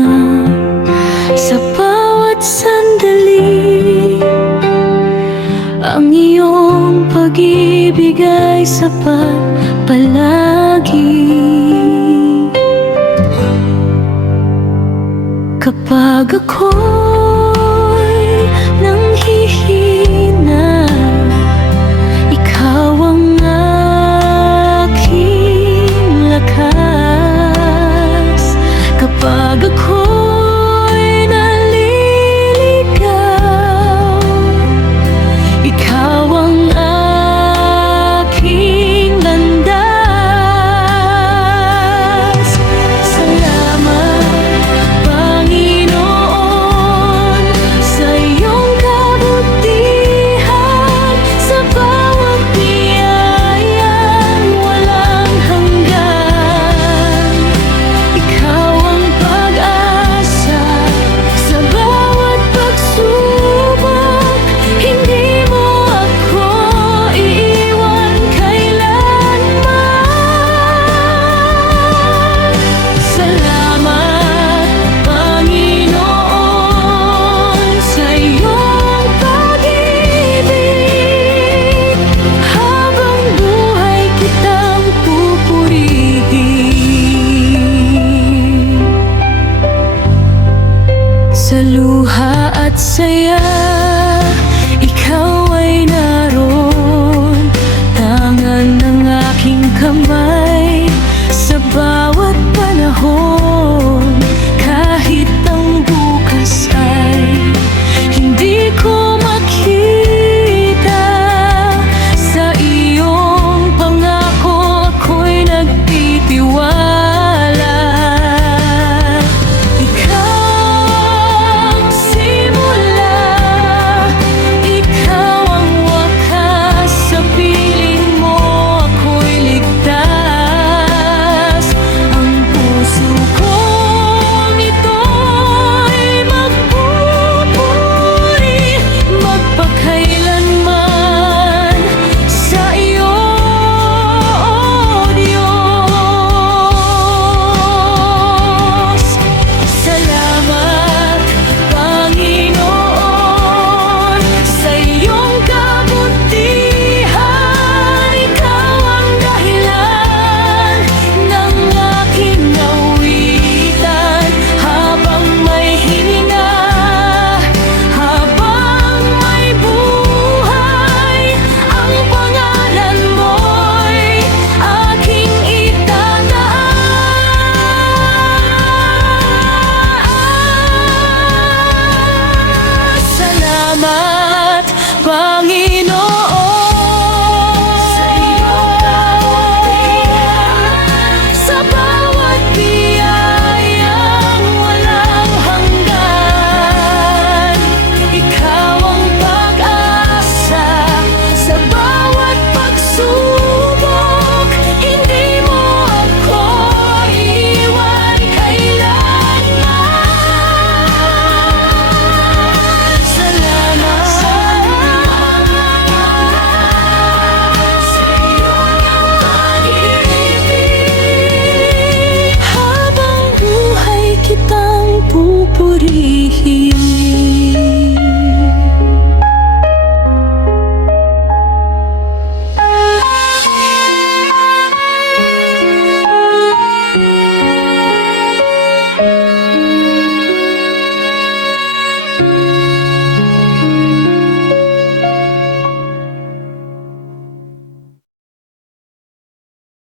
na sa bawat sandali. Ang iyong pag-ibig ay sapat palagi. Kapag ako'y nanghihina, ikaw ang aking lakas. Kapag ako'y naliligaw, ikaw ang aking landas. Salamat, Panginoon, sa iyong kabutihan, sa bawat biyayang walang hanggan. Ikaw ang pag-asa sa bawat pagsubok, hindi mo ako iiwan kailanman. Salamat, Panginoon, sa iyong pag-ibig. Habang buhay kitang pupurihin. Sa luha at saya,